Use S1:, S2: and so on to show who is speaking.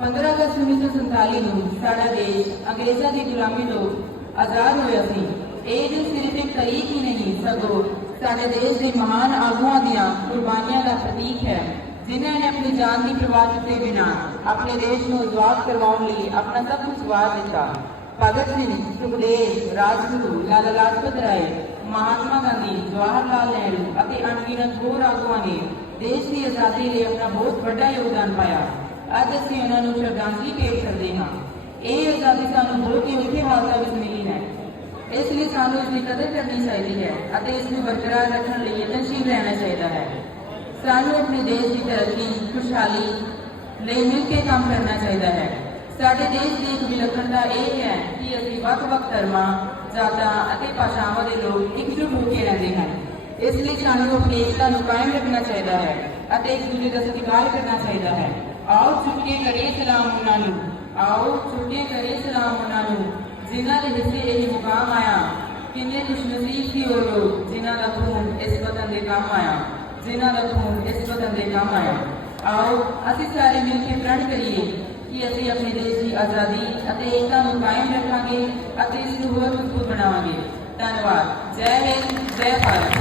S1: 15 ਅਗਸਤ 1947 ਨੂੰ ਸਾਡਾ ਦੇਸ਼ ਅੰਗਰੇਜ਼ਾਂ ਦੀ ਗੁਲਾਮੀ ਤੋਂ ਆਜ਼ਾਦ ਹੋਇਆ ਸੀ ਇਹ ਦਿਨ ਸਿਰਫ ਇੱਕ ਤਾਰੀਖ ਹੀ ਨਹੀਂ ਸਗੋਂ ਸਾਡੇ ਦੇਸ਼ ਦੇ ਮਹਾਨ ਆਗੂਆਂ ਦੀਆਂ ਕੁਰਬਾਨੀਆਂ ਦਾ ਪ੍ਰਤੀਕ ਹੈ ਜਿਨ੍ਹਾਂ ਨੇ ਆਪਣੀ ਜਾਨ ਦੀ ਪਰਵਾਹ ਕੀਤੇ ਬਿਨਾਂ ਆਪਣੇ ਦੇਸ਼ ਨੂੰ ਆਜ਼ਾਦ ਕਰਵਾਉਣ ਲਈ ਆਪਣਾ ਸਭ ਕੁਝ ਵਾਰ ਦਿੱਤਾ ਭਗਤ ਸਿੰਘ ਸੁਖਦੇਵ ਰਾਜਗੁਰੂ ਲਾਲਾ ਲਾਜਪਤ ਰਾਏ ਮਹਾਤਮਾ ਗਾਂਧੀ ਜਵਾਹਰ ਲਾਲ ਨਹਿਰੂ ਅਤੇ ਅਣਗਿਣਤ ਹੋਰ ਆਗੂਆਂ ਨੇ ਦੇਸ਼ ਦੀ ਆਜ਼ਾਦੀ ਲਈ ਆਪਣਾ ਬਹੁਤ ਵੱਡਾ ਯੋਗਦਾਨ ਪਾਇਆ ਅੱਜ ਅਸੀਂ ਉਹਨਾਂ ਨੂੰ ਸ਼ਰਧਾਂਜਲੀ ਭੇਟ ਕਰਦੇ ਹਾਂ। ਇਹ ਆਜ਼ਾਦੀ ਸਾਨੂੰ ਬਹੁਤ ਹੀ ਔਖੇ ਹਾਲਾਤਾਂ ਵਿੱਚ ਮਿਲੀ ਹੈ। ਇਸ ਲਈ ਸਾਨੂੰ ਇਸ ਦੀ ਕਦਰ ਕਰਨੀ ਚਾਹੀਦੀ ਹੈ ਅਤੇ ਇਸ ਨੂੰ ਬਰਕਰਾਰ ਰੱਖਣ ਲਈ ਯਤਨਸ਼ੀਲ ਰਹਿਣਾ ਚਾਹੀਦਾ ਹੈ। ਸਾਨੂੰ ਆਪਣੇ ਦੇਸ਼ ਦੀ ਤਰੱਕੀ, ਖੁਸ਼ਹਾਲੀ ਲਈ ਮਿਲ ਕੇ ਕੰਮ ਕਰਨਾ ਚਾਹੀਦਾ ਹੈ। ਸਾਡੇ ਦੇਸ਼ ਦੀ ਇੱਕ ਵਿਲੱਖਣਤਾ ਇਹ ਹੈ ਕਿ ਅਸੀਂ ਵੱਖ-ਵੱਖ ਧਰਮਾਂ, ਜਾਤਾਂ ਅਤੇ ਭਾਸ਼ਾਵਾਂ ਦੇ ਲੋਕ ਇਕਜੁੱਟ ਹੋ ਕੇ ਰਹਿੰਦੇ ਹਨ ਇਸ ਲਈ ਸਾਨੂੰ ਆਪਣੀ ਏਕਤਾ ਨੂੰ ਕਾਇਮ ਰੱਖਣਾ ਚਾਹੀਦਾ ਹੈ ਅਤੇ ਇੱਕ ਦੂਜੇ ਦਾ ਸਤਿਕਾਰ ਕਰਨਾ ਚਾਹੀਦਾ ਹੈ। ਆਓ ਝੁੱਕ ਕੇ ਕਰੀਏ ਸਲਾਮ ਉਹਨਾਂ ਨੂੰ ਆਓ ਝੁੱਕ ਕੇ ਕਰੀਏ ਸਲਾਮ ਉਹਨਾਂ ਨੂੰ ਜਿਨ੍ਹਾਂ ਦੇ ਹਿੱਸੇ ਇਹ ਮੁਕਾਮ ਆਇਆ ਕਿੰਨੇ ਖੁਸ਼ਨਸੀਬ ਸੀ ਉਹ ਲੋਕ ਜਿਨ੍ਹਾਂ ਦਾ ਖੂਨ ਇਸ ਵਤਨ ਦੇ ਕੰਮ ਆਇਆ ਜਿਨ੍ਹਾਂ ਦਾ ਖੂਨ ਇਸ ਵਤਨ ਦੇ ਕੰਮ ਆਇਆ ਆਓ ਅਸੀਂ ਸਾਰੇ ਮਿਲ ਕੇ ਪ੍ਰਣ ਕਰੀਏ ਕਿ ਅਸੀਂ ਆਪਣੇ ਦੇਸ਼ ਦੀ ਆਜ਼ਾਦੀ ਅਤੇ ਏਕਤਾ ਨੂੰ ਕਾਇਮ ਰੱਖਾਂਗੇ ਅਤੇ ਇਸ ਨੂੰ ਹੋਰ ਮਜ਼ਬੂਤ ਬਣਾਵਾਂਗੇ ਧੰਨਵਾਦ ਜੈ ਹਿੰਦ ਜੈ ਭਾਰਤ